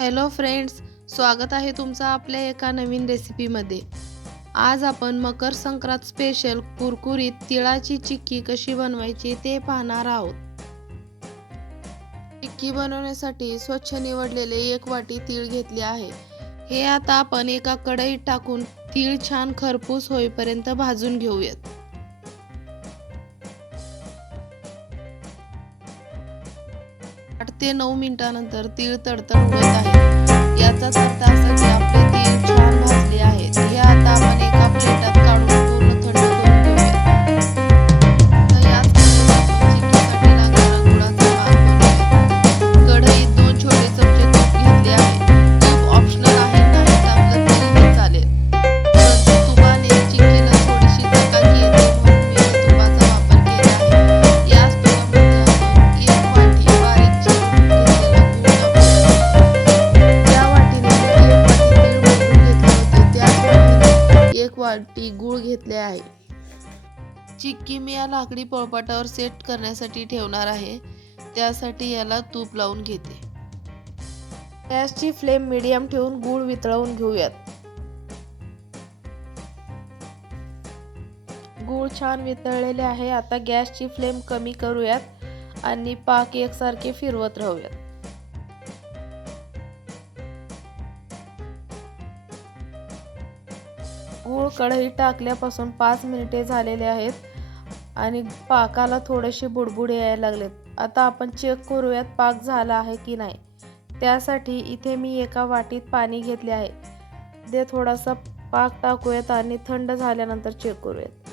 Hello friends स्वागत आहे तुमचं आपल्या एका नवीन रेसिपीमध्ये. आज आपण मकर संक्रांत स्पेशल कुरकुरीत तिळाची चिक्की कशी बनवायची ते पाहणार आहोत. चिक्की बनवण्यासाठी स्वच्छ निवडलेले एक वाटी तीळ घेतले आहे. हे आता आपण एका कढईत टाकून तीळ छान खरपूस होईपर्यंत भाजून घेऊयात. ते नऊ मिनिटानंतर तीळ तडतड होत आहे. याचाच अर्थ असा की आपले तीळ छान भाजले आहेत. हे आता वाटी गूळ घेतले आहे. चिक्की मी या लाकडी पोळपाटावर सेट करण्यासाठी ठेवणार आहे. त्यासाठी याला तूप लावून घेते. गॅसची फ्लेम मीडियम ठेवून गूळ वितळवून घेऊयात. गूळ छान वितळलेले आहे. आता गॅसची फ्लेम कमी करूयात आणि पाक एकसारखे फिरवत राहूयात. गूळ कढई टाकल्यापासून पाच मिनिटे झालेले आहेत आणि पाकाला थोडेसे बुडबुडे यायला लागलेत. आता आपण चेक करूयात पाक झाला आहे की नाही. त्यासाठी इथे मी एका वाटीत पाणी घेतले आहे. ते थोडासा पाक टाकूयात आणि थंड झाल्यानंतर चेक करूयात.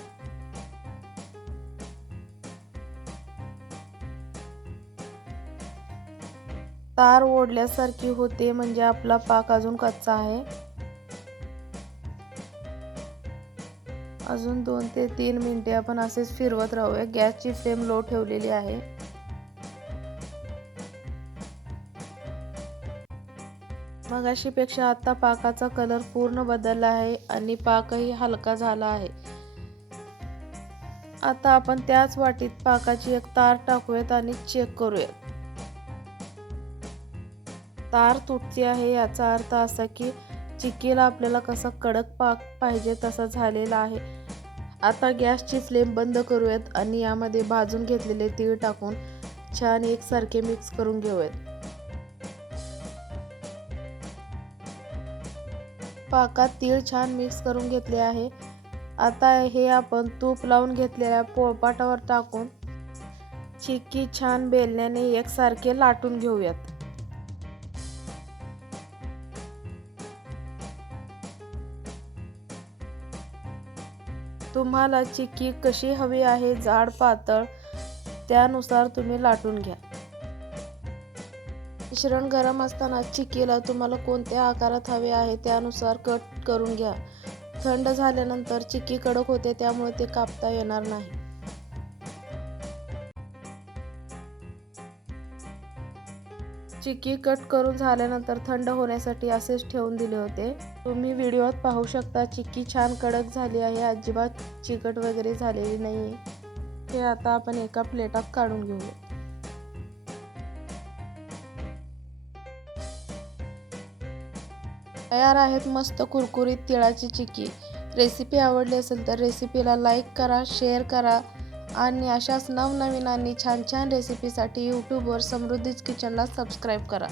तार ओढल्यासारखी होते म्हणजे आपला पाक अजून कच्चा आहे. अजून दोन ते तीन मिनिटे आपण असेच फिरवत राहूया. गॅसची फ्लेम लो ठेवलेली आहे. मगाशीपेक्षा आता पाकाचा कलर पूर्ण बदलला आहे आणि पाकही हलका झाला आहे. आता आपण त्याच वाटीत पाकाची एक तार टाकूयात आणि चेक करूयात. तार तुटते आहे याचा अर्थ असा की चिक्कीला आपल्याला कसा कडक पाक पाहिजे तसा झालेला आहे. आता गॅसची फ्लेम बंद करूयात आणि यामध्ये भाजून घेतलेले तीळ टाकून छान एकसारखे मिक्स करून घेऊयात. पाकात तीळ छान मिक्स करून घेतले आहे. आता हे आपण तूप लावून घेतलेल्या पोळपाटावर टाकून चिक्की छान बेलण्याने एकसारखे लाटून घेऊयात. तुम्हाला चिक्की कशी हवी आहे जाड पातळ त्यानुसार तुम्ही लाटून घ्या. मिश्रण गरम असताना चिक्कीला तुम्हाला कोणत्या आकारात हवे आहे त्यानुसार कट करून घ्या. थंड झाल्यानंतर चिक्की कडक होते त्यामुळे ते कापता येणार नाही. चिक्की कट करून झाल्यानंतर थंड होण्यासाठी असेच ठेवून दिले होते. तुम्ही व्हिडिओत पाहू शकता चिक्की छान कडक झाली आहे अजिबात चिकट वगैरे झालेली नाही हे आता आपण एका प्लेटात काढून घेऊया. तयार आहेत मस्त कुरकुरीत तिळाची चिक्की. रेसिपी आवडली असेल तर रेसिपीला लाईक करा शेअर करा. आणि अशाच नवनवीन आणि छान छान रेसिपीसाठी यूट्यूबवर समृद्धीज किचनला सबस्क्राईब करा.